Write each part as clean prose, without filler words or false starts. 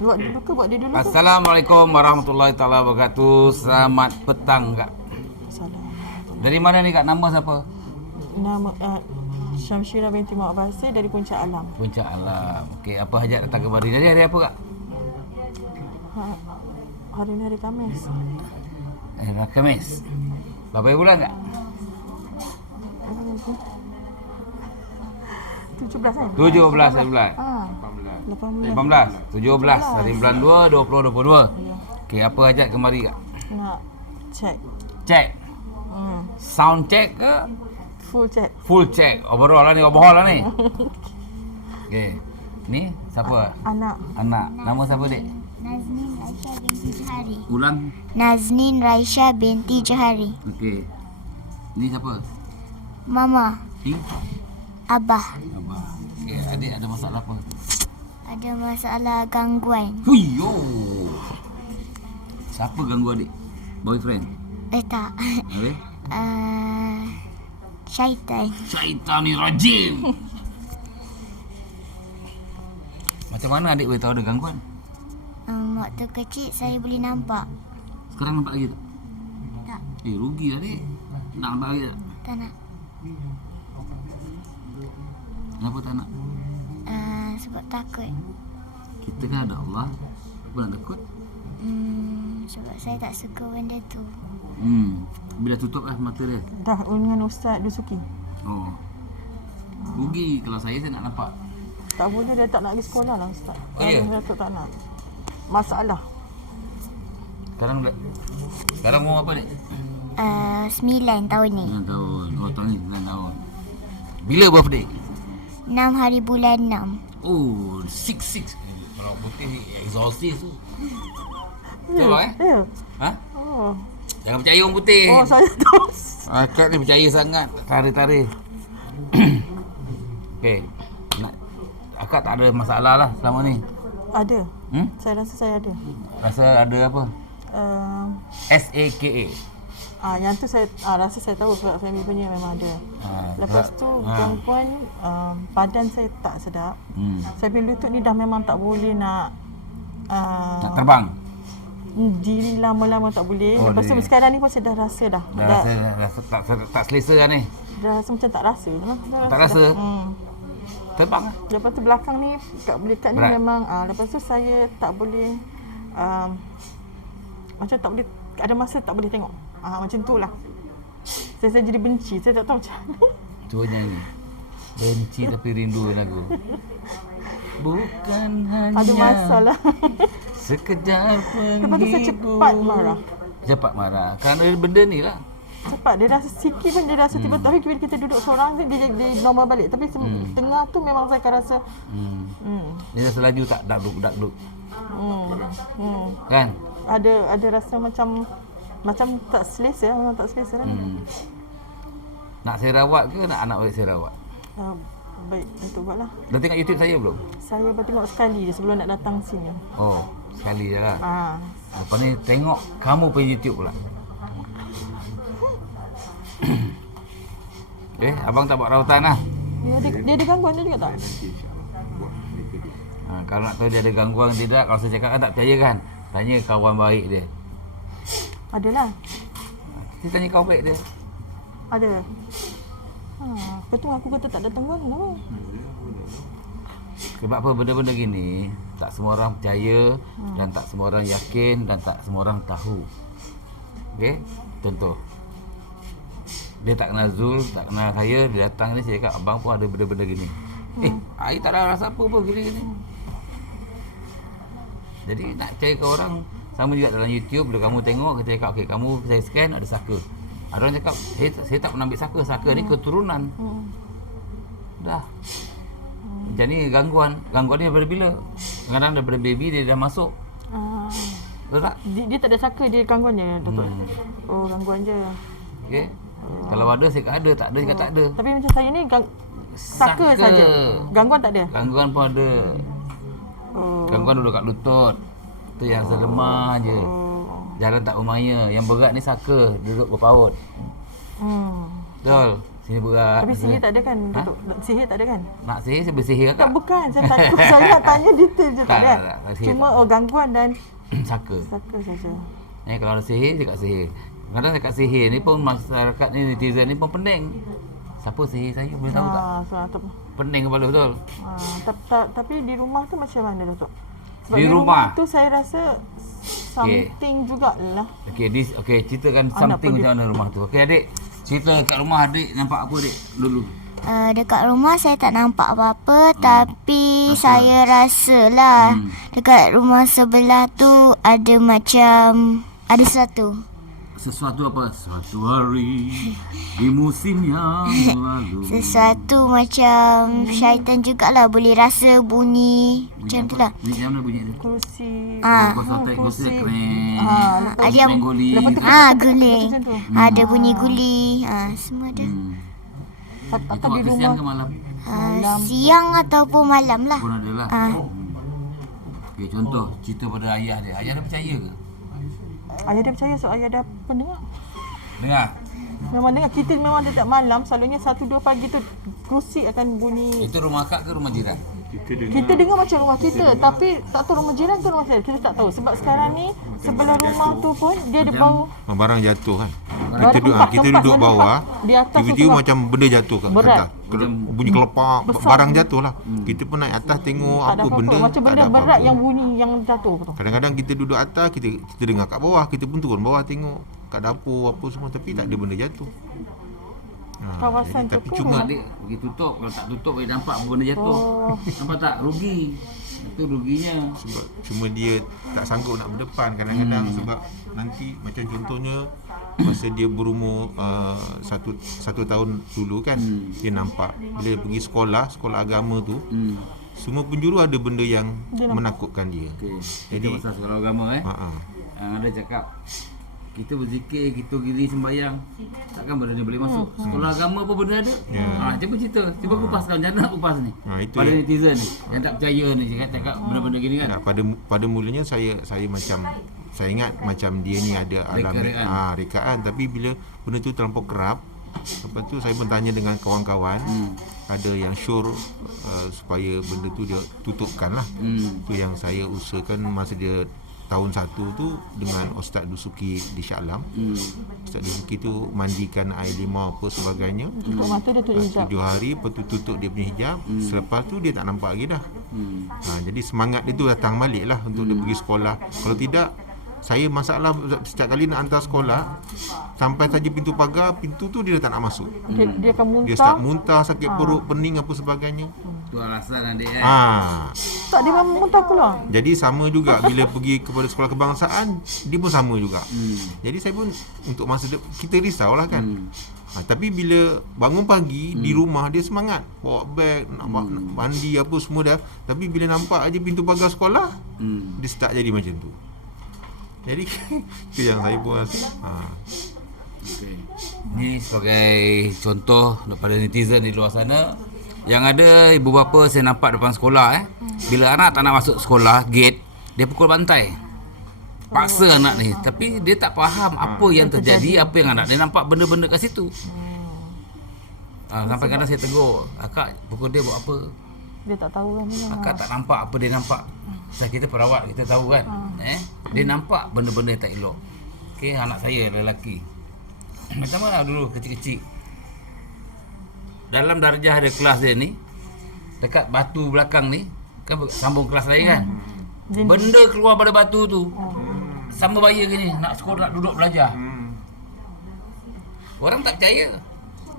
Buat dulu ke? Buat dia dulu ke? Assalamualaikum warahmatullahi taala wabarakatuh. Selamat petang Kak. Assalamualaikum. Dari mana ni Kak? Nama siapa? Nama Syamsyira binti Muhammad Basir dari Puncak Alam. Puncak Alam. Okey, apa hajat datang kemari? Jadi hari apa Kak? Hari ni hari Khamis. Khamis. Berapa bulan Kak? 17 kan? 17 hari bulan. 18. 18, 17 hari bulan 2 2022. Ya. Okey, apa hajat kemari Kak? Nak check. Check. Sound check ke? Full check. Full check. Overall lah ni, overhaul lah ni. Okey. Ni siapa? Anak. Anak. Nama siapa dik? Naznin Raisha binti Johari. Ulang. Naznin Raisha binti Johari. Okey. Ni siapa? Mama, Ni? Abah. Abah. Okey, adik ada masalah apa? Ada masalah gangguan. Huyo. Siapa ganggu adik? Boyfriend? Tak. Habis? Syaitan. Syaitanir rajim. Macam mana adik boleh tahu ada gangguan? Waktu kecil saya boleh nampak. Sekarang nampak lagi tak? Tak. Rugi adik. Nak nampak lagi tak? Tak nak. Kenapa tak nak? Sebab takut. Kita kan ada Allah. Apa nak takut? Sebab saya tak suka benda tu. Bila tutup lah mata dia. Dah dengan Ustaz Dusuki. Oh. Rugi kalau saya nak nampak. Tak boleh, dia tak nak pergi sekolah lah Ustaz. Oh, ya? Datuk tak nak. Masalah. Sekarang umur apa dik? 9 tahun ni. 9 tahun. Oh, tahun ni 9 tahun. Bila birthday? 6 hari bulan 6. Oh, 6. Kalau putih exorcist tu. Betul eh? Ya. Ha? Oh. Jangan percaya orang putih. Oh, saya tahu. Akak ni percaya sangat. Tarik-tarik. Okey. Akak tak ada masalah lah selama ni. Ada. Saya rasa saya ada. Rasa ada apa? SAKA. Yang tu saya rasa saya tahu sebab family punya memang ada. Lepas tu gangguan badan saya tak sedap. Saya punya lutut ni dah memang tak boleh nak nak terbang. Diri lama-lama tak boleh. Oh, Lepas tu sekarang ni pun saya dah rasa dah. Dah rasa tak selesa lah ni. Dah rasa macam tak rasa. Tak rasa? Terbang lah. Lepas tu belakang ni kat belikat ni Berat. memang lepas tu saya tak boleh macam tak boleh, ada masa tak boleh tengok. Macam tu lah. Saya jadi benci. Saya tak tahu macam mana. Tu nyanyi. Benci tapi rindu lagu. Bukan hanya Ada masalah. sekejar penghibur. Lepas tu saya cepat marah. Cepat marah. Kerana benda ni lah. Cepat. Dia rasa sikit pun dia rasa tiba-tiba. Tapi bila kita duduk seorang dia normal balik. Tapi tengah tu memang saya akan rasa Dia rasa laju tak dakduk. Kan? ada rasa macam tak selesa. Memang tak selesa lah. Nak saya rawat ke nak anak balik saya rawat? Baik, itu buatlah. Dah tengok YouTube saya belum? Saya baru tengok sekali je sebelum nak datang sini. Oh, sekali je lah. Ah. Lepas ni tengok kamu punya YouTube pula. Abang tak buat rawatan lah. Dia ada gangguan dia juga tak? Kalau nak tahu dia ada gangguan tidak, kalau saya cakap kan tak percaya kan, tanya kawan baik dia. Adalah. Kita tanya kawan baik dia. Ada. Betul aku kata tak ada gangguan kenapa? Sebab apa benda-benda gini tak semua orang percaya dan tak semua orang yakin dan tak semua orang tahu. Okey? Contoh. Dia tak kenal Zul, tak kenal saya, dia datang ni saya cakap abang pun ada benda-benda gini. Air tak ada rasa apa pun gini-gini. Jadi nak percaya ke orang sama juga dalam YouTube bila kamu tengok kita cakap okey kamu saya scan ada saka. Ada orang cakap saya tak pernah ambil saka ni keturunan. Dah. Jadi gangguan ni daripada bila? Kadang-kadang daripada baby dia dah masuk. Betul tak? Dia tak ada saka, dia gangguan je Datuk. Oh, gangguan je. Okey. Kalau ada saya kata ada, tak ada juga tak ada. Tapi macam saya ni saka saja. Gangguan tak ada. Gangguan pun ada. Gangguan duduk kat lutut. Tu yang selemah je. Jalan tak umaya. Yang berat ni saka, duduk berpaut. Betul. Sini berat. Tapi sihir tak ada kan? Datuk? Sihir tak ada kan? Nak sihir, saya bersihir Tak, kakak. bukan. Saya takut. Saya nak tanya detail je. Tak ada. tak, sihir Cuma gangguan dan Saka. saka saja. Kalau ada sihir, cakap sihir. Kadang cakap sihir ni pun masyarakat ni, netizen ni pun pening. Siapa sihir saya? Boleh tahu tak? Pening kepala betul. Tapi di rumah tu macam mana, Datuk? Sebab Di di rumah? tu saya rasa something jugalah. Okey, ceritakan something macam mana rumah tu. Okey adik, cerita kat rumah adik nampak apa adik dulu? Dekat rumah saya tak nampak apa-apa, tapi saya rasalah dekat rumah sebelah tu ada macam ada Sesuatu apa? Suatu hari di musim yang lalu. sesuatu macam syaitan jugalah, boleh rasa bunyi macam tu lah. Ni macam mana bunyi dia? Kursi. Kau sotek kursi keren. Ada yang guli. guling. Macam tu. Ada bunyi guli. Semua ada. Itu Atau di waktu rumah siang ke malam? Siang ataupun malam lah. Pun ada lah. Okey, contoh cerita pada ayah dia. Ayah dia percaya ke? ayah dia percaya, so ayah dah pendengar. Dengar. Memang dengar. Kita memang setiap malam, selalunya 1-2 pagi tu kerusi akan bunyi. Itu rumah akak ke rumah jiran? Kita dengar macam rumah kita, tapi tak tahu rumah jiran ke rumah saya. Kita tak tahu sebab sekarang ni sebelah rumah tu pun dia ada bau barang jatuh kan. Tempat Kita duduk bawah, di atas tu tiba-tiba sebab macam benda jatuh kat berat. atas. Bunyi kelepak, barang jatuh lah. Kita pun naik atas tengok tak ada apa apa-apa. benda, Macam tak benda ada berat apa-apa. yang bunyi yang jatuh tu. Kadang-kadang kita duduk atas, kita dengar kat bawah, kita pun turun bawah tengok kat dapur apa semua, tapi tak ada benda jatuh. Kawasan tu tapi ke cuma Adik pergi tutup, kalau tak tutup boleh nampak apa benda jatuh. Nampak tak? Rugi. Itu ruginya. sebab cuma dia tak sanggup nak berdepan kadang-kadang sebab nanti macam contohnya masa dia berumur satu tahun dulu kan, dia nampak bila pergi sekolah agama tu, semua penjuru ada benda yang menakutkan dia. Okey. Jadi Jadi pasal sekolah agama Yang ada cakap kita berzikir, kita gini sembahyang, takkan benda ni boleh masuk. Sekolah agama apa benda ada? Cuba cerita, cuba kupaskan, macam mana nak kupas ni? itu Pada yang- netizen ni yang tak percaya ni cakap benda-benda gini kan. Nah, pada mulanya saya macam saya ingat macam dia ni ada alami rekaan, tapi bila benda tu terlampau kerap, lepas tu saya pun tanya dengan kawan-kawan, ada yang sure supaya benda tu dia tutupkan lah. Tu yang saya usahakan masa dia tahun 1 tu dengan Ustaz Dusuki di Shah Alam. Ustaz Dusuki tu mandikan air limau apa sebagainya. Tutup mata dia tutup hijab. 7 hari, lepas tu tutup dia punya hijab. Selepas tu dia tak nampak lagi dah. Jadi semangat dia tu datang balik lah untuk dia pergi sekolah. Kalau tidak, saya masalah setiap kali nak hantar sekolah, sampai saja pintu pagar, pintu tu dia dah tak nak masuk. Dia akan muntah. Dia start muntah, sakit perut, pening apa sebagainya. Tu alasan adik Tak, dia memang muntah keluar. Jadi sama juga bila pergi kepada sekolah kebangsaan, dia pun sama juga. Jadi saya pun untuk masa kita risaulah kan. Tapi bila bangun pagi di rumah, dia semangat bawa beg, nak mandi apa semua dah. Tapi bila nampak aja pintu pagar sekolah, dia start jadi macam tu. Jadi itu yang saya pun rasa. Okay. Ni sebagai contoh daripada netizen di luar sana. Yang ada ibu bapa saya nampak depan sekolah bila anak tak nak masuk sekolah, gate dia pukul bantai. Paksa anak ni, tapi dia tak faham apa yang terjadi, apa yang anak dia nampak benda-benda kat situ. Sampai kadang saya tegur, akak pukul dia buat apa? Dia tak tahu kan memang. Akak tak nampak apa dia nampak. Saya kita perawat, kita tahu kan. Dia nampak benda-benda yang tak elok. Okey, anak saya lelaki. Macam mana dulu kecil-kecil. Dalam darjah dia kelas dia ni, dekat batu belakang ni, kan sambung kelas lain kan. Benda keluar pada batu tu. Sama bahaya gini, nak sekolah, nak duduk belajar. Orang tak percaya.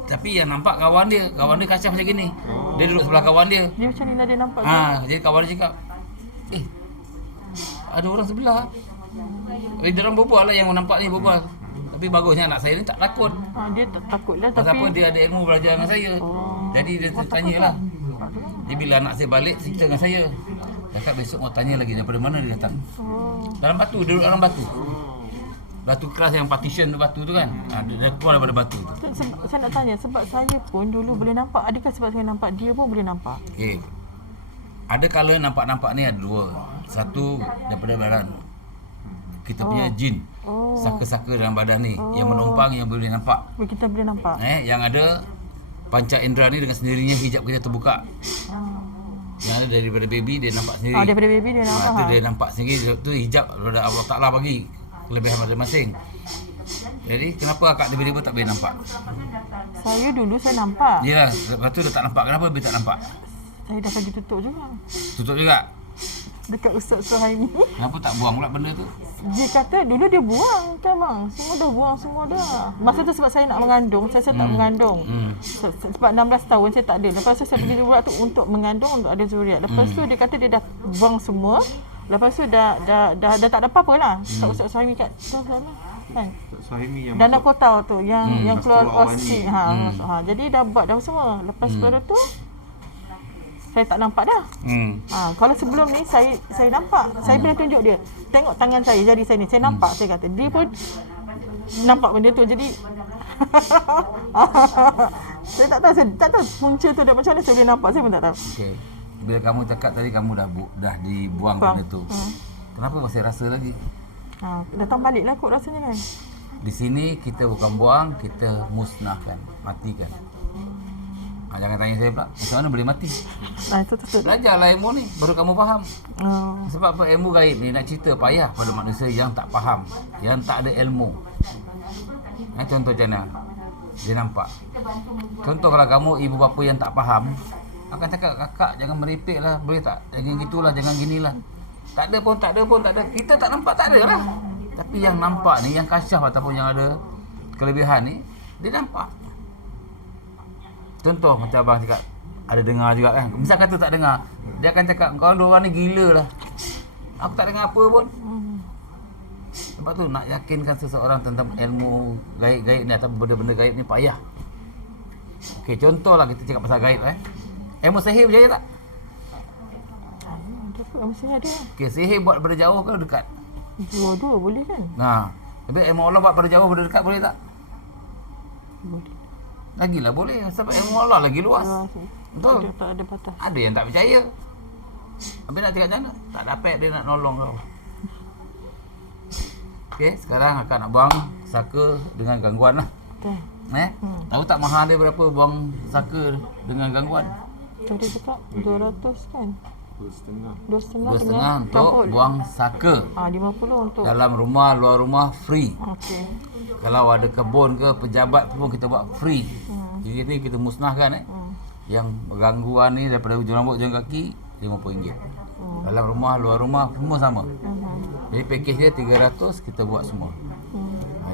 Tapi yang nampak kawan dia kacau macam gini. Dia duduk sebelah kawan dia. Dia macam ni lah dia nampak. Jadi kawan dia cakap, ada orang sebelah. Dia orang berbual lah, yang nampak ni berbual. Tapi bagusnya anak saya ni tak takut. Dia tak takut lah, Pasal tapi apa, dia ada ilmu belajar dengan saya. Jadi dia tanya lah. Jadi bila anak saya balik, cerita dengan saya. Cakap besok mau tanya lagi daripada mana dia datang. Dalam batu, dia duduk dalam batu. Batu keras yang partition tu batu tu kan. Dia keluar daripada batu tu. Saya nak tanya, sebab saya pun dulu boleh nampak. Adakah sebab saya nampak, dia pun boleh nampak? Okey. Ada kala nampak-nampak ni ada dua. Satu daripada badan. Kita punya jin. Saka-saka dalam badan ni yang menumpang, yang boleh nampak. Kita boleh nampak. Yang ada panca indera ni dengan sendirinya hijab kita terbuka. Yang ada daripada baby dia nampak sendiri. Daripada baby dia nampak. Itu dia nampak sendiri, tu hijab daripada Allah Ta'ala bagi kelebihan masing-masing. Jadi kenapa akak tiba-tiba tak boleh nampak? Saya dulu saya nampak. Yalah, lepas tu dia tak nampak. Kenapa dia tak nampak? Saya dah bagi tutup juga. Tutup juga. Dekat Ustaz Suhaimi. Kenapa tak buang pula benda tu? Dia kata dulu dia buang kan bang. Semua dah buang semua dah. Masa tu sebab saya nak mengandung, saya tak mengandung. Sebab 16 tahun saya tak ada. Lepas tu saya pergi buat tu untuk mengandung, untuk ada zuriat. Lepas tu dia kata dia dah buang semua. Lepas tu dah tak ada apa-apa lah. Ustaz Suhaimi kat tu sana kan. Suhaimi yang Dana Kotau tu yang keluar Awan OSIC. ni. Jadi dah buat dah semua. Lepas baru tu saya tak nampak dah. Kalau sebelum ni saya nampak. Saya pernah tunjuk dia. Tengok tangan saya, jari saya ni. Saya nampak, saya kata. Dia pun nampak benda tu. Jadi saya tak tahu punca tu dia macam mana saya boleh nampak. Saya pun tak tahu. Okey. Bila kamu cakap tadi kamu dah dibuang benda tu. Kenapa masih rasa lagi? Datang balik lah kot rasanya kan. Di sini kita bukan buang, kita musnahkan, matikan. Jangan tanya saya pula, macam mana boleh mati? Itu. Belajarlah ilmu ni, baru kamu faham. Sebab apa ilmu gaib ni nak cerita payah pada manusia yang tak faham, yang tak ada ilmu. Contoh macam mana? Dia nampak. Contoh kalau kamu ibu bapa yang tak faham, akan cakap kakak jangan merepek lah, boleh tak? Jangan gitulah, jangan ginilah. Tak ada pun. Kita tak nampak, tak ada lah. Tapi yang nampak ni, yang kasyaf ataupun yang ada kelebihan ni, dia nampak. Contoh macam abang cakap, ada dengar juga kan. Misal kata tak dengar, dia akan cakap kau orang ni gila lah. Aku tak dengar apa pun. Sebab tu nak yakinkan seseorang tentang ilmu gaib-gaib ni atau benda-benda gaib ni payah. Okey, contohlah kita cakap pasal gaib ilmu sihir berjaya tak? Mestinya ada. Okey, sihir buat daripada jauh ke dekat? Dua-dua boleh kan? Tapi ilmu Allah buat daripada jauh daripada dekat boleh tak? Boleh. Lagilah boleh, sebab ilmu Allah lagi luas. Betul? Tak ada batas. Ada yang tak percaya. Habis nak cakap macam mana? Tak dapat dia nak nolong kau. Okey, sekarang akak nak buang saka dengan gangguan lah. Betul. Tahu tak mahal dia berapa buang saka dengan gangguan? Tadi cakap 200 kan? 2.5 2.5 untuk buang saka. 50 untuk Dalam rumah, luar rumah free. okey. Kalau ada kebun ke pejabat pun kita buat free. Jadi ni kita musnahkan Yang gangguan ni daripada ujung rambut ujung kaki RM50. Dalam rumah, luar rumah semua sama. Jadi package dia 300 kita buat semua.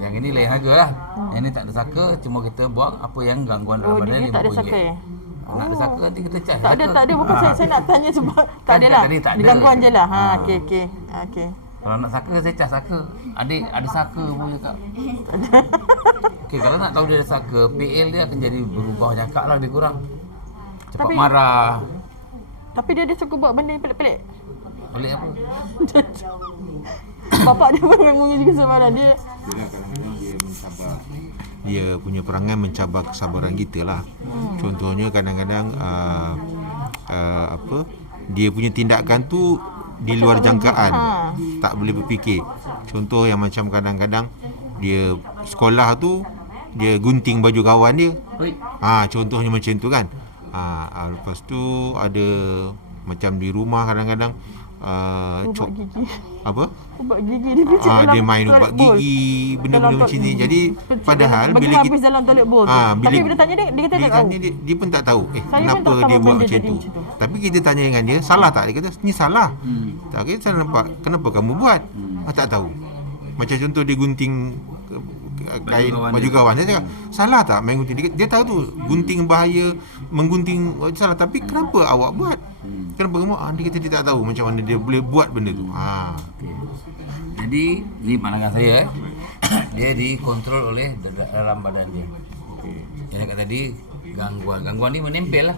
Yang ini lain harga lah. Yang ni tak ada saka, cuma kita buang apa yang gangguan dalam badan dia tak ada RM50. saka Nak ada saka nanti kita charge. Tak ada bukan saya nak tanya sebab tak ada lah. Tadi tak ada. Gangguan je lah. Okey. Kalau nak saka saya charge saka. Adik ada saka pun cakap. Okey, kalau nak tahu dia ada saka, PL dia akan jadi berubah cakap lah lebih kurang. Cepat marah. Tapi dia suka buat benda yang pelik-pelik. Pelik apa? Bapak dia pun memang juga sebarang dia. Kadang-kadang dia mencabar. Dia punya perangai mencabar kesabaran kita lah. Contohnya kadang-kadang dia punya tindakan tu di luar jangkaan. Tak boleh berfikir. Contoh yang macam kadang-kadang dia sekolah tu dia gunting baju kawan dia. Contohnya macam tu kan. Lepas tu ada macam di rumah kadang-kadang ubat gigi. Apa? Ubat gigi dia picit dalam dia main ubat gigi, benda-benda macam ni. Jadi padahal bila kita habis dalam toilet bowl. Tapi bila tanya dia kata tak tahu. Dia pun tak tahu kenapa pun tak dia tahu buat benda macam jadi tu. macam tu. Tapi kita tanya dengan dia, salah tak? Dia kata ni salah. Tak, kita salah nampak. Kenapa kamu buat? Tak tahu. Macam contoh dia gunting kain baju kawan. Dia cakap, salah tak main gunting? Dia tahu tu gunting bahaya, menggunting salah. Tapi kenapa awak buat? Kenapa kamu? Dia kata dia tak tahu macam mana dia boleh buat benda tu. Jadi ni pandangan saya dia dikontrol oleh dalam badan dia. Yang cakap tadi gangguan ni menempel lah.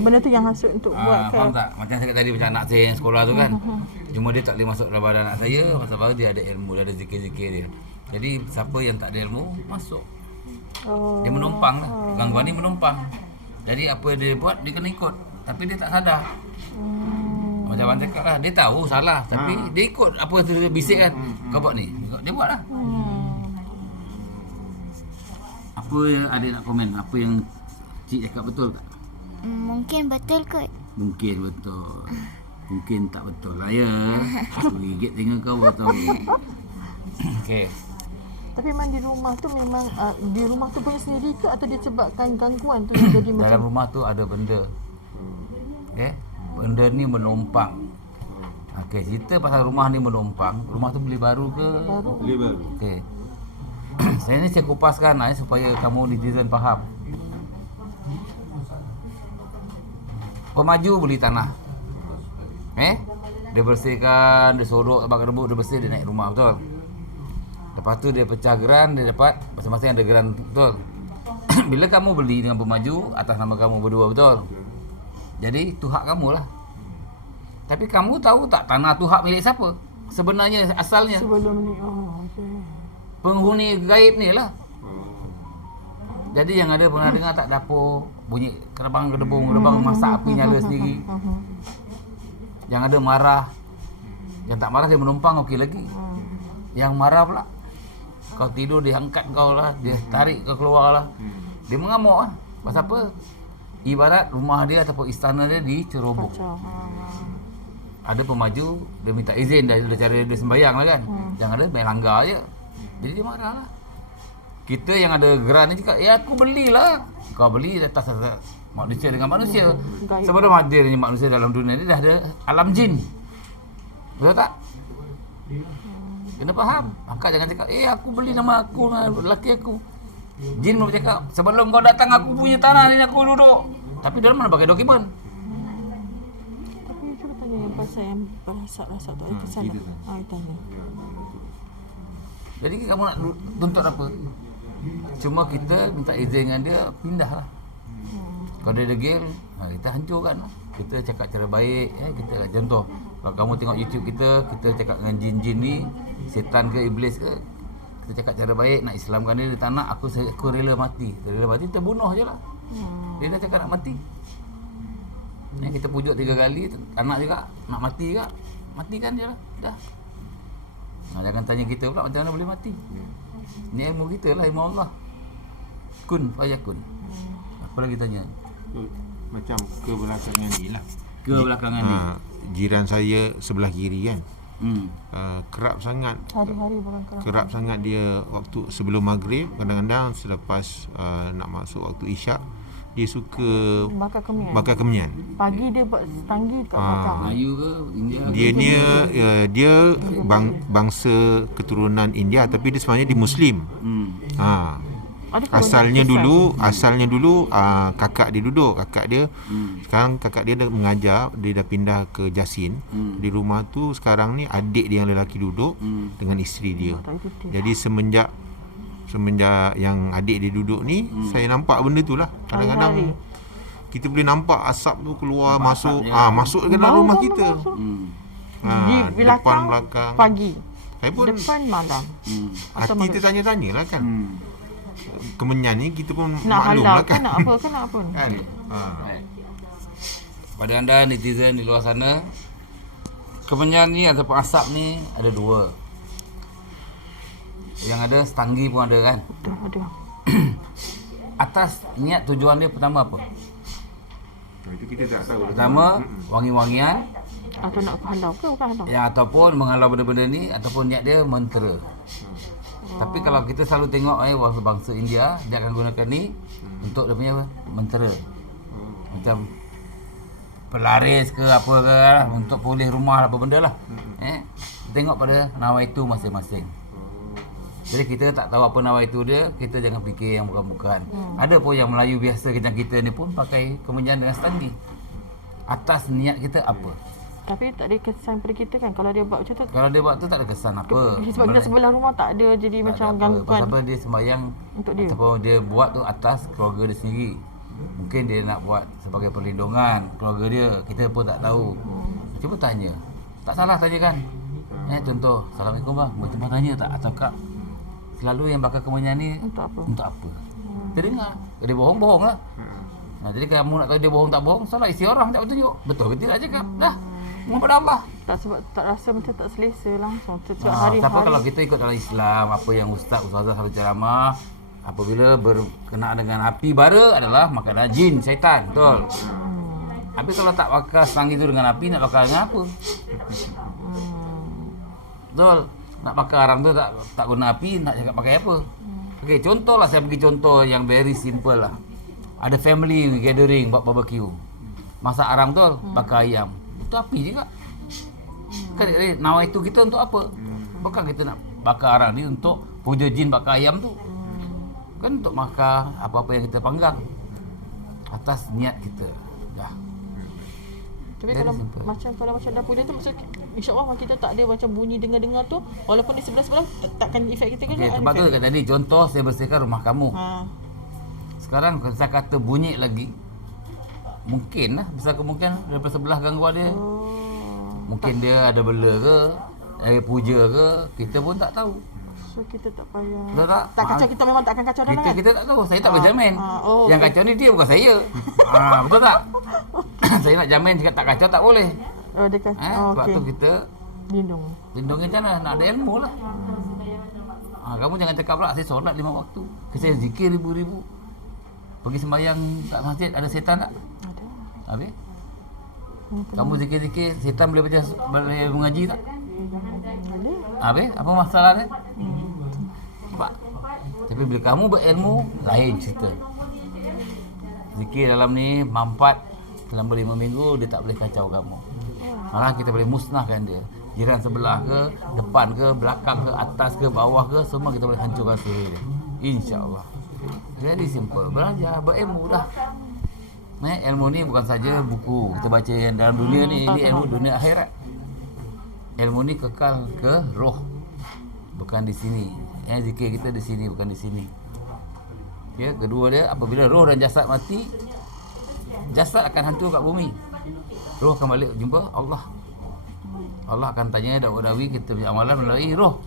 Benda tu yang hasut untuk buat faham tak? Macam saya cakap tadi macam anak saya yang sekolah tu kan. Cuma dia tak boleh masuk dalam badan anak saya pasal dia ada ilmu, dia ada zikir-zikir dia. Jadi siapa yang tak ada ilmu masuk. Dia menumpang lah. Gangguan ni menumpang. Jadi apa dia buat dia kena ikut. Tapi dia tak sadar. Macam abang cakap lah, dia tahu salah tapi dia ikut apa yang dia bisik kan. Kau buat ni, dia buat lah. Hmm. Apa yang adik nak komen? Apa yang Cik cakap betul tak? Mungkin betul kot. Mungkin betul. Mungkin tak betul lah ya. Aku gigit tengok kau betul. Okey. Tapi memang di rumah tu memang di rumah tu punya sendiri ke atau disebabkan gangguan tu yang jadi macam Dalam rumah tu ada benda. Okey. Benda ni menumpang. Okey, cerita pasal rumah ni menumpang. Rumah tu beli baru ke? Beli baru. Okey. Saya kupaskan supaya kamu netizen faham. Pemaju beli tanah. Dia bersihkan, dia sorok bakar rebut, dia bersih, dia naik rumah, betul? Lepas tu dia pecah geran, dia dapat masing-masing ada geran, betul? Bila kamu beli dengan pemaju atas nama kamu berdua, betul? Jadi tu hak kamu lah. Tapi kamu tahu tak tanah tu hak milik siapa? Sebenarnya asalnya sebelum ni. Okey. penghuni gaib ni lah. Jadi yang ada pernah dengar tak dapur bunyi kerbang gedebung masak api nyala sendiri. Yang ada marah. Yang tak marah dia menumpang okey lagi. Yang marah pula kau tidur dia angkat kau lah, dia tarik kau keluar lah. Dia mengamuk lah. Pasal apa? Ibarat rumah dia ataupun istana dia dicerobok. Ada pemaju dia minta izin dari cara dia sembahyang lah kan. Yang ada main langgar je. Jadi dia marah lah. Kita yang ada geran ni cakap, ya aku belilah. Kau beli atas manusia dengan manusia. Sebelum hadirnya manusia dalam dunia ni dah ada alam jin. Betul tak? Kena faham. Maka jangan cakap, aku beli nama aku, lelaki aku. Jin mau cakap, sebelum kau datang aku punya tanah ni aku duduk. Tapi dia mana pakai dokumen. Tapi cuba tanya yang pasal yang rasa tu itu salah. Tanya. Jadi kamu nak tuntut apa? Cuma kita minta izin dengan dia, pindah lah. Kalau dia degil, kita hancurkan lah. Kita cakap cara baik, kita contoh. Kalau kamu tengok YouTube kita cakap dengan jin-jin ni, setan ke iblis ke, kita cakap cara baik, nak Islamkan dia tak nak, aku rela mati. Rela mati, terbunuh je lah. Dia dah cakap nak mati. Kita pujuk 3 kali, anak juga nak mati juga, matikan je lah, dah. Jangan tanya kita pula macam mana boleh mati. Ni ilmu kita lah, ilmu Allah. Kun fayakun. Apa lagi tanya? Macam kebelakangan ni lah. Kebelakangan ni. Jiran saya sebelah kiri kan. Kerap sangat. Hari-hari bukan Kerap sangat dia waktu sebelum maghrib, kadang-kadang selepas nak masuk waktu isyak, dia suka bakar kemenyan. Pagi dia buat tanggi dekat belakang. Melayu ke India? Dia bangsa keturunan India tapi dia sebenarnya dia Muslim. Asalnya dulu kakak dia duduk. Sekarang kakak dia dah mengajar, dia dah pindah ke Jasin. Di rumah tu sekarang ni adik dia yang lelaki duduk dengan isteri dia. Jadi semenjak yang adik dia duduk ni, saya nampak benda tu lah. Kadang-kadang kita boleh nampak asap tu keluar, masuk ke dalam rumah kita. Di depan belakang pagi. Saya pun Depan malam. hati tertanya-tanya lah kan. Kemenyan ni kita pun Nak maklum halal lah kan, kan. nak apa kan, nak apa. Kan? Pada anda netizen di luar sana, kemenyan ni ataupun asap ni ada 2. Yang ada stanggi pun ada kan. Ada. Atas niat tujuan dia pertama apa? Itu kita tak tahu. Pertama wangi-wangian, Atau nak halau ke bukan halau? yang ataupun menghalau benda-benda ni, ataupun niat dia mentera. Tapi kalau kita selalu tengok bangsa India, dia akan gunakan ni untuk dia punya apa? Mentera. Macam pelaris ke apa ke lah, untuk pulih rumah apa benda lah. Tengok pada nawaitu masing-masing. Jadi kita tak tahu apa nawaitu dia, kita jangan fikir yang bukan-bukan. Ada pun yang Melayu biasa macam kita ni pun pakai kemenyan dengan stanggi. Atas niat kita apa? Tapi tak ada kesan pada kita kan kalau dia buat macam tu. Kalau dia buat tu tak ada kesan apa. Sebab kita sebelah rumah tak ada jadi Tak macam ada apa. gangguan. Pasal apa dia sembahyang Untuk dia. ataupun dia buat tu atas keluarga dia sendiri. Mungkin dia nak buat sebagai perlindungan keluarga dia, kita pun tak tahu. Cuba tanya. Tak salah tanya kan. Contoh, Assalamualaikum bang, boleh cuba tanya tak atau kak, selalu yang bakar kemenyan ni Untuk apa? Untuk apa? Kita dengar. Dia bohong lah. Jadi kalau kamu nak tahu dia bohong tak bohong, salah isi orang tak bertunjuk. Betul ke tidak cakap? Dah. Mohon pada Allah. Tak sebab tak rasa macam tak selesa langsung. Setiap Tapi hari-hari. kalau kita ikut dalam Islam, apa yang ustazah selalu ceramah, apabila berkenaan dengan api bara adalah makanan jin, syaitan, betul. Tapi kalau tak bakar serang itu dengan api, nak bakar dengan apa? Betul. Nak bakar arang tu tak guna api, nak cakap pakai apa? Okey, contohlah saya bagi contoh yang very simple lah. Ada family gathering buat barbecue. Masak arang betul, bakar ayam. Itu api juga. Kan nawa itu kita untuk apa? Bukan kita nak bakar arang ni untuk puja jin bakar ayam tu. Kan untuk makan apa-apa yang kita panggang. Atas niat kita. Dah. Tapi Very kalau simple. macam dapur dia tu macam insya-Allah kita tak ada macam bunyi dengar-dengar tu walaupun di sebelah-sebelah takkan efek kita kan. Okey, sebab tu dekat tadi contoh saya bersihkan rumah kamu. Sekarang kalau saya kata bunyi lagi, mungkin lah besar kemungkinan daripada sebelah gangguan dia. Mungkin dia ada bela ke, ada puja ke, kita pun tak tahu. So kita tak payah. Betul tak? Tak kacau, kita memang takkan kacau dalam kan? Kita tak tahu, saya tak berjamin. Yang okey. kacau ni dia bukan saya. Betul tak? Saya nak jamin cakap tak kacau tak boleh. Oh dia kacau. Sebab tu kita Lindung. lindungi macam mana? Nak ada ilmu lah. Kamu jangan cakap pula saya solat 5 waktu. Saya zikir ribu-ribu. Pergi sembahyang kat masjid ada setan tak? Ada. Habis? Kamu zikir-zikir, setan boleh baca, boleh mengaji tak? Boleh. Habis? Apa masalah dia? Nampak? Tapi bila kamu berilmu, lain cerita. Zikir dalam ni mampat selama 5 minggu, dia tak boleh kacau kamu. Malah kita boleh musnahkan dia. Jiran sebelah ke, depan ke, belakang ke, atas ke, bawah ke, semua kita boleh hancurkan sihir dia. InsyaAllah. Very simple. Belajar, berilmu dah. Ilmu ni bukan saja buku kita baca yang dalam dunia ni, ini ilmu dunia akhirat. Ilmu ni kekal ke roh. Bukan di sini. Zikir kita di sini, bukan di sini. Ya, kedua dia apabila roh dan jasad mati, jasad akan hancur kat bumi. Roh akan balik jumpa Allah. Allah akan tanya dakwa-dakwi kita punya amalan melalui roh.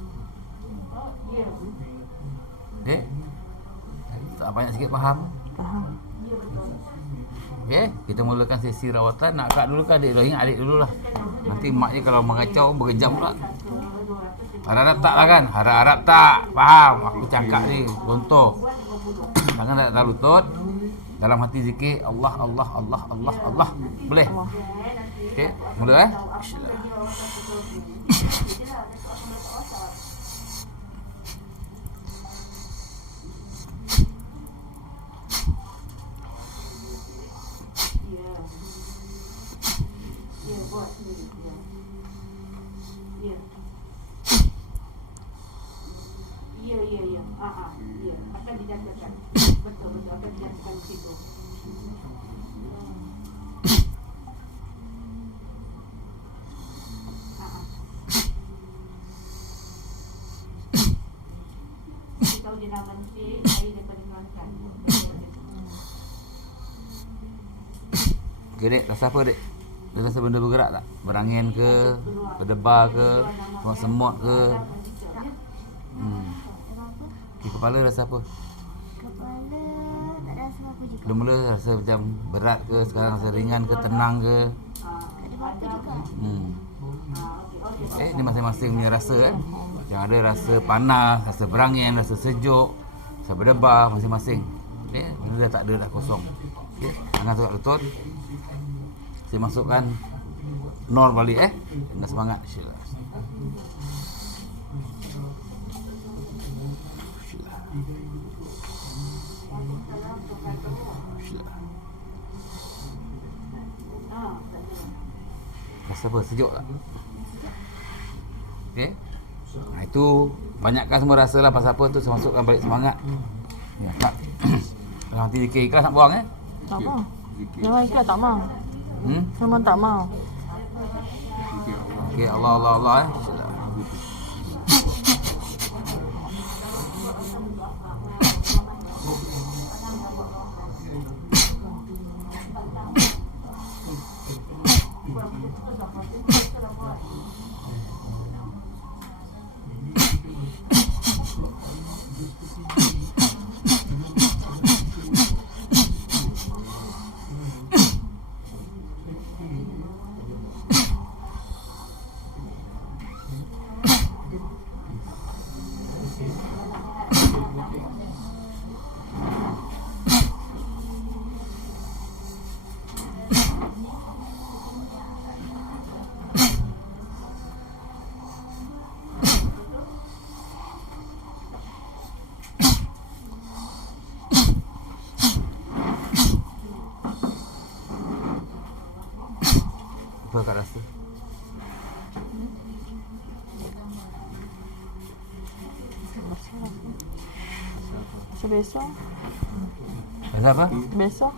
Okey? Tak banyak sikit faham? Faham. Okey, kita mulakan sesi rawatan. Nak akak dulu kan adik Ibrahim, adik dululah. Nanti maknya kalau mengacau berkejam pula. Harap-harap tak lah kan? Harap-harap tak. Faham? Aku cakap ni contoh. Tangan tak tahu lutut. Dalam hati zikir Allah, Allah, Allah, Allah, Allah. Boleh? Okey, mula akan dijatuhkan. Betul akan dijatuhkan di situ. Tahu dia nak mancing air daripada kelangkan. Okey dek, rasa apa dek? Dia rasa benda bergerak tak? Berangin ke? Berdebar ke? Semut ke? Okey, kepala rasa apa? Kepala tak rasa apa juga. Mula-mula rasa macam berat ke? Sekarang rasa ringan ke? Tenang ke? Tak ada apa juga. Ini masing-masing punya rasa kan? Yang ada rasa panas, rasa berangin, rasa sejuk, rasa berdebar masing-masing. Okey, benda dah tak ada, dah kosong. Okey, tangan surat lutut. Saya masukkan nor balik dengan semangat. Insya-Allah. Rasa apa? Sejuk tak? Okey. Itu banyakkan semua rasa lah pasal apa tu saya masukkan balik semangat. Ya, tak. Kalau nanti zikir ikhlas nak buang Tak mau. Memang ikhlas tak mau. Memang tak mau. Okey, Allah Allah Allah Apa Kak rasa? So, besok Rasa apa? Besok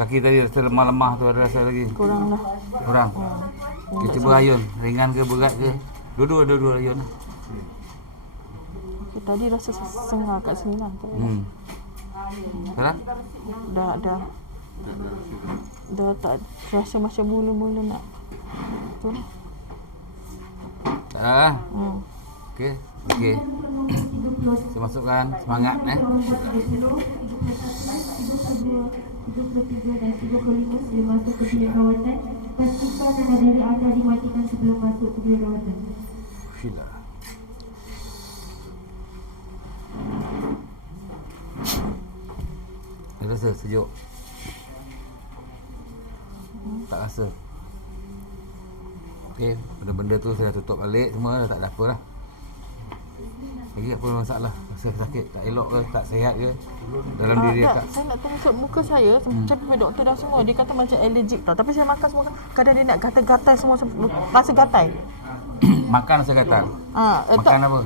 Kaki tadi rasa lemah-lemah tu ada rasa lagi. kurang lah. Kurang. Kita cuba ayun, ringan ke berat ke? Dua-dua ayun. Okay, tadi rasa sengah kat sini lah. Sekarang? Dah tak rasa macam mula-mula nak. Tu lah. Tak lah. Okey. Saya masukkan semangat 33 dan 35 sebelum masuk ke bilik rawatan. Pastikan nama diri anda dimatikan sebelum masuk ke bilik rawatan. Sila. Rasa sejuk? Tak rasa? Okey, benda-benda tu saya dah tutup balik semua, dah tak ada apa lah. Lagi apa masalah? Rasa sakit, tak elok ke, tak sihat ke dalam diri tak, Kak? saya nak tanya sebab muka saya sampai doktor dah semua dia kata macam allergic tau. Tapi saya makan semua kadang dia nak gatal-gatal semua rasa gatal. Makan rasa gatal? Makan apa?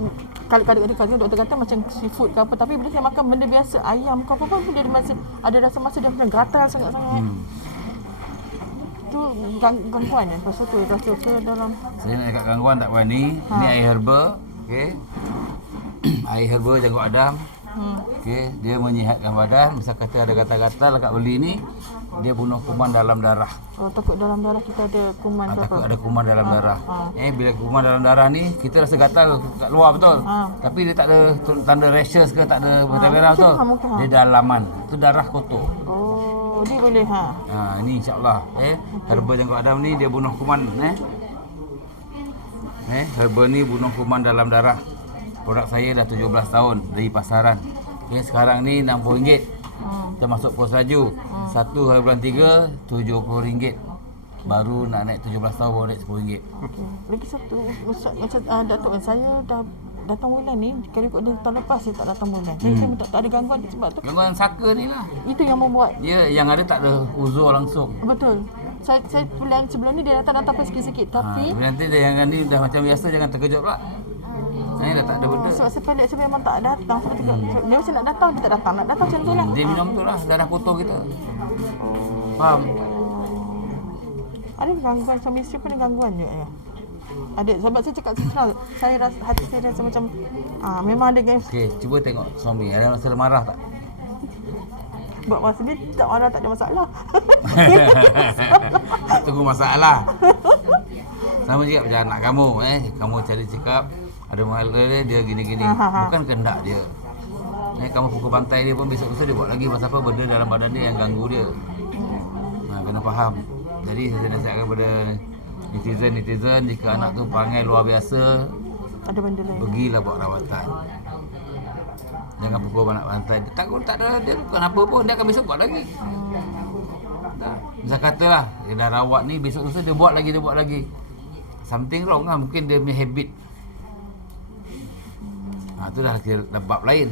Kadang-kadang doktor kata macam seafood ke apa, tapi bila saya makan benda biasa ayam ke apa pun dia masih ada rasa masa dia macam gatal sangat-sangat. Tu gangguan ya. Pasal tu rasa ke dalam Saya nak cakap gangguan tak berani. Ni air herba, okey. Air herba janggut Adam. Okey, dia menyihatkan badan. Misal kata ada gatal-gatal kat beli ni, dia bunuh kuman dalam darah. oh, takut dalam darah kita ada kuman ke apa. Takut ada kuman dalam darah. Bila kuman dalam darah ni, kita rasa gatal kat luar betul. Tapi dia tak ada tanda rashes ke, tak ada merah-merah betul. Mungkin, Dia dalaman. Tu darah kotor. Oh, dia boleh Ini insya-Allah herba janggut Adam ni dia bunuh kuman herba ni bunuh kuman dalam darah. Produk saya dah 17 tahun dari pasaran. Sekarang ni RM60. Kita masuk pos laju. 1 hari bulan 3 RM70. Baru nak naik 17 tahun baru naik RM10. Okey. Lagi satu macam Datuk saya dah datang bulan ni, kalau ikut dia tahun lepas saya tak datang bulan. Saya tak ada gangguan sebab tu. Gangguan saka ni lah. Itu yang membuat. Ya, yang ada tak ada uzur langsung. Betul. Saya bulan sebelum ni dia datang sikit-sikit tapi Nanti dia yang ni dah macam biasa, jangan terkejut pula. Saya dah tak ada benda. sebab saya pelik saya memang tak datang. Dia mesti nak datang, dia tak datang. Nak datang macam tu lah. Dia minum tu lah, darah kotor kita. Faham? Ada gangguan suami isteri pun ada gangguan juga ya. Ada sebab saya cakap senang. Saya rasa hati saya rasa macam memang ada gangguan. Okey, cuba tengok suami. Ada masa marah tak? Buat masa dia tak marah tak ada masalah. Tunggu masalah. Sama juga macam anak kamu. Kamu cari cakap ada masalah dia gini-gini. Bukan kehendak dia. Kamu pukul bantai dia pun besok-besok dia buat lagi. Pasal apa? Benda dalam badan dia yang ganggu dia. Kena faham. Jadi saya nasihatkan kepada netizen, jika anak tu perangai luar biasa, Ada benda lain. pergilah buat rawatan. Jangan pukul anak bantai. Tak ada, dia bukan apa pun, dia akan besok buat lagi. Misal katalah dia dah rawat ni, besok-besok dia buat lagi. Something wrong lah, mungkin dia punya habit. Tu dah kira bab lain.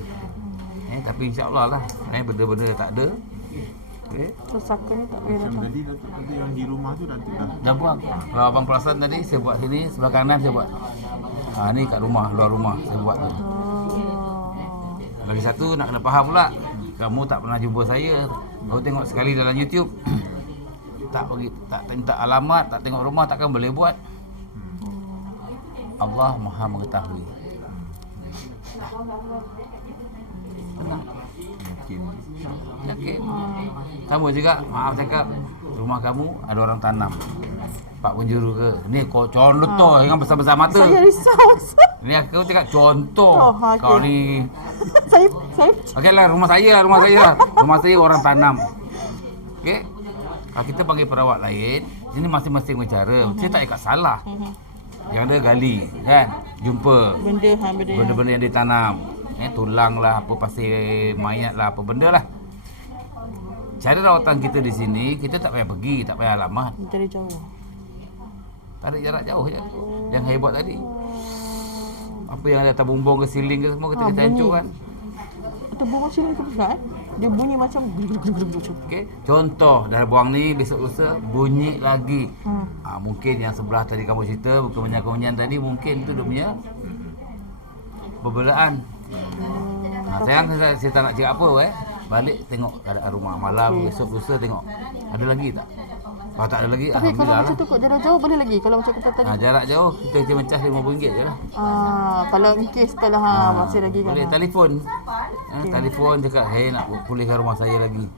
Tapi insya-Allah lah, benda-benda tak ada. Okey. Terus saka ni tak boleh Macam datang. tadi Datuk kata yang di rumah tu Datuk Dah buang. Kalau abang perasan tadi saya buat sini, sebelah kanan saya buat. Ni kat rumah, luar rumah saya buat tu. Lagi satu nak kena faham pula, kamu tak pernah jumpa saya. Kau tengok sekali dalam YouTube. Tak minta alamat, tak tengok rumah, takkan boleh buat. Allah Maha mengetahui. Tenang. Yakin. Sama juga, maaf cakap, rumah kamu ada orang tanam. Pak penjuru ke? Ni kau contoh dengan besar-besar mata. Saya risau. Ni aku cakap contoh. Okay. Kau ni. saya Okeylah, rumah saya. Rumah saya orang tanam. Okey. Kalau kita panggil perawat lain, ini masing-masing cara. Saya tak cakap salah. Yang ada gali, kan? Jumpa benda-benda yang ditanam. Tulang lah, apa pasir mayat lah, apa benda lah. Cara rawatan kita di sini, kita tak payah pergi, tak payah alamat. dari jauh. Tarik jarak jauh je. Yang hebat tadi. Apa yang ada atas bumbung ke siling ke semua kita hancurkan. kita buang macam ni, kan? Dia bunyi macam Okey, contoh dah buang ni, besok lusa bunyi lagi. Mungkin yang sebelah tadi kamu cerita bukan kemenyan tadi, mungkin tu dia punya perbelaan. Sayang saya tak nak cakap apa balik tengok keadaan rumah malam, besok lusa tengok ada lagi tak. Kalau tak ada lagi, Tapi kalau alhamdulillah macam tu kot jarak jauh boleh lagi. Kalau macam kita tadi. jarak jauh kita mencas RM50 je lah. Kalau in case kalau masih lagi kan. Boleh telefon. Telefon cakap saya nak pulihkan rumah saya lagi.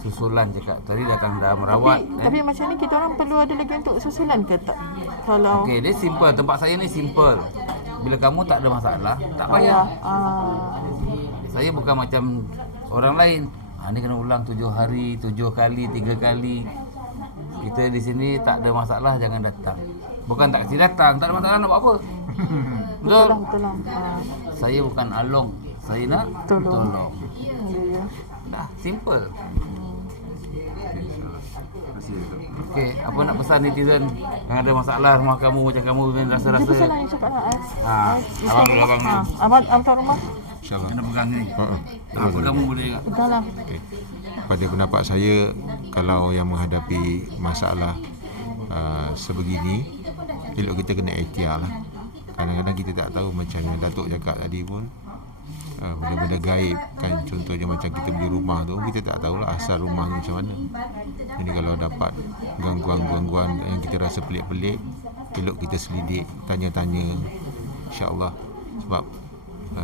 Susulan cakap tadi datang dah merawat. Tapi macam ni kita orang perlu ada lagi untuk susulan ke tak? Kalau Okey, dia simple. Tempat saya ni simple. Bila kamu tak ada masalah, tak payah. Saya bukan macam orang lain. Ni kena ulang 7 hari, 7 kali, 3 kali. Kita di sini tak ada masalah, jangan datang. Bukan tak kasi datang, tak ada masalah nak buat apa. Betul? Betul lah. Saya bukan along. Saya nak tolong. Ya. Dah, simple. Terima kasih Datuk. Okey, apa nak pesan netizen yang ada masalah rumah kamu macam kamu Dia rasa-rasa. pesan lah yang cakap lah. Abang dulu. Abang tuan rumah. InsyaAllah. Kena pegang ni. Apa kamu boleh juga. Pegang lah. Okay. Pada pendapat saya, kalau yang menghadapi masalah sebegini, elok kita kena ikhtiar lah. Kadang-kadang kita tak tahu, macam yang Datuk cakap tadi pun, benda-benda gaib kan. Contohnya macam kita beli rumah tu, kita tak tahulah asal rumah tu macam mana. Jadi kalau dapat gangguan-gangguan yang kita rasa pelik-pelik, elok kita selidik, tanya-tanya, insya-Allah. Sebab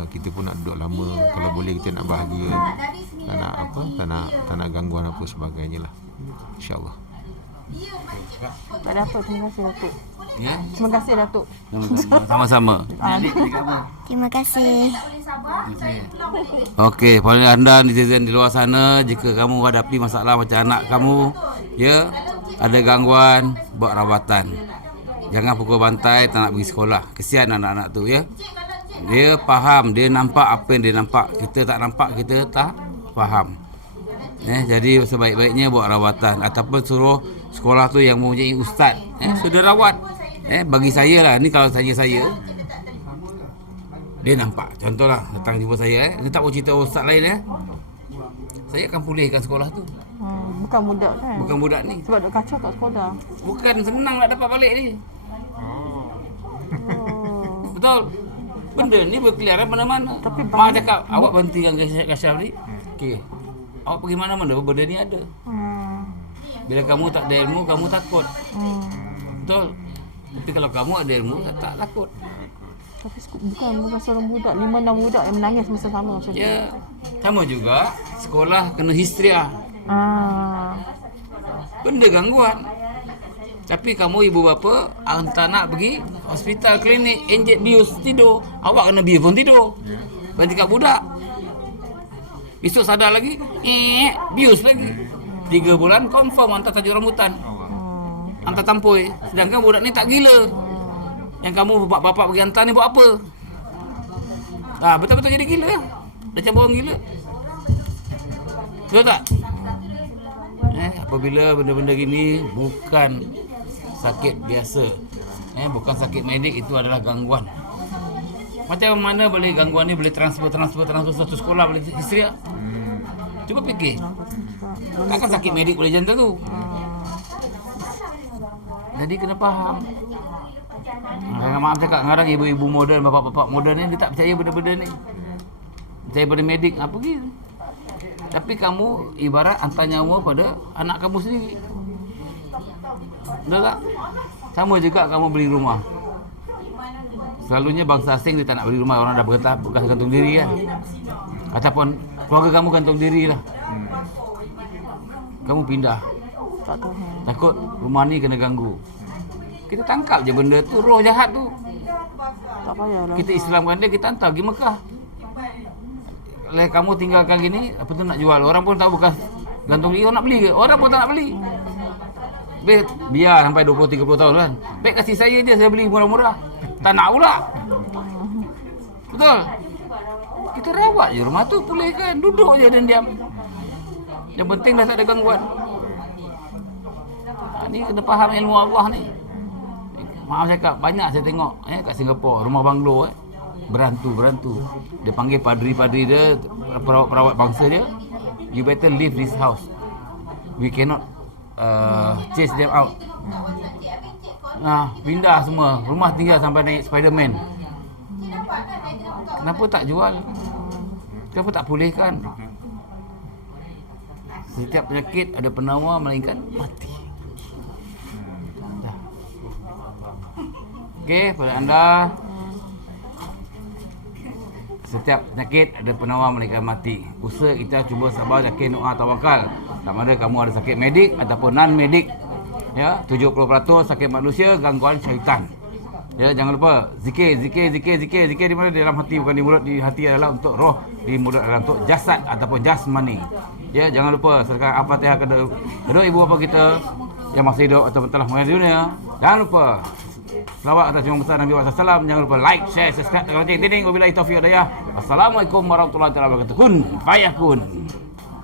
kita pun nak duduk lama, kalau boleh kita nak bahagia, tak nak gangguan apa sebagainya lah, insya-Allah. Tak ada apa, terima kasih Datuk. Ya. Terima kasih Datuk. Sama-sama. Terima kasih. Okey, paling anda netizen di luar sana, jika kamu hadapi masalah macam anak kamu, ya, ada gangguan, buat rawatan. Jangan pukul bantai, tak nak pergi sekolah. Kesian anak-anak tu, ya. Dia faham, dia nampak apa yang dia nampak. Kita tak nampak, kita tak faham. Jadi sebaik-baiknya buat rawatan ataupun suruh sekolah tu yang mempunyai ustaz, sudah rawat. Bagi saya lah, ni kalau tanya saya, dia nampak, contohlah datang jumpa saya, dia tak mau cerita ustaz lain, saya akan pulihkan sekolah tu. Bukan budak kan? Bukan budak ni. Sebab duk kacau kat sekolah. Bukan senang nak dapat balik ni. Betul. Benda ni berkeliaran mana-mana. Tapi Mak cakap, awak berhentikan Kasyaf ni. Okey. Awak pergi mana-mana, benda ni ada. Bila kamu tak ada ilmu, kamu takut. Betul. Tapi kalau kamu ada ilmu, tak takut. Tapi bukan seorang budak, 5-6 budak yang menangis masa sama macam tu. Ya. Sama juga, sekolah kena histeria. Benda gangguan. Tapi kamu ibu bapa hantar nak pergi hospital, klinik, injek bius, tidur. Awak kena bius pun tidur. Berhenti kat budak. Besok sadar lagi, bius lagi. 3 bulan confirm hantar tajuk rambutan. Hantar tampoi. Sedangkan budak ni tak gila. Yang kamu bapak pergi hantar ni buat apa? Betul-betul jadi gila. Dah macam orang gila. Betul tak? Apabila benda-benda gini bukan sakit biasa, bukan sakit medik, itu adalah gangguan. Macam mana boleh gangguan ni boleh transfer satu sekolah boleh histeria? Cuba fikir. Takkan sakit medik boleh macam tu. Jadi kena faham. Maaf cakap, kadang ibu-ibu moden, bapa-bapa moden ni dia tak percaya benda-benda ni. Percaya pada medik, pergi. Tapi kamu ibarat hantar nyawa pada anak kamu sendiri. Betul tak? Sama juga kamu beli rumah. Selalunya bangsa asing dia tak nak beli rumah, orang dah bekas gantung diri kan. Ataupun keluarga kamu gantung diri lah. Kamu pindah. Tak tahu. Takut rumah ni kena ganggu. Kita tangkap je benda tu, roh jahat tu. Tak payahlah. Kita Islamkan dia, kita hantar pergi Mekah. Kalau kamu tinggalkan gini, apa tu nak jual? Orang pun tahu bekas gantung diri, orang nak beli ke? Orang pun tak nak beli. Biar sampai 20-30 tahun kan. Baik kasih saya je, saya beli murah-murah. Tak nak pula. Betul? Kita rawat je rumah tu, pulihkan. Duduk je dan diam. Yang penting dah tak ada gangguan. Ni kena faham ilmu Allah ni. Maaf cakap, banyak saya tengok kat Singapura, rumah banglo Berantu. Dia panggil padri-padri dia, perawat bangsa dia, you better leave this house. We cannot chase them out. Nah, pindah semua. Rumah tinggal sampai naik Spiderman. Kenapa tak jual? Kenapa tak pulihkan? Setiap penyakit ada penawar melainkan mati. Dah. Okey, pada anda, setiap penyakit ada penawar melainkan mati. Usaha kita cuba sabar, yakin, doa, tawakal. Sama ada kamu ada sakit medik ataupun non-medik. Ya, 70% sakit manusia, gangguan syaitan. Ya, jangan lupa zikir di mana? Di dalam hati, bukan di mulut. Di hati adalah untuk roh, di mulut adalah untuk jasad ataupun jasmani. Ya, jangan lupa serahkan Al-Fatihah kedua ibu bapa kita yang masih hidup ataupun telah meninggal dunia. Jangan lupa selawat atas Imam besar Nabi Muhammad SAW. Jangan lupa like, share, subscribe, tekan lonceng dinding. Wabillahi taufiq wal hidayah. Wassalamualaikum warahmatullahi wabarakatuh. Kun fayakun.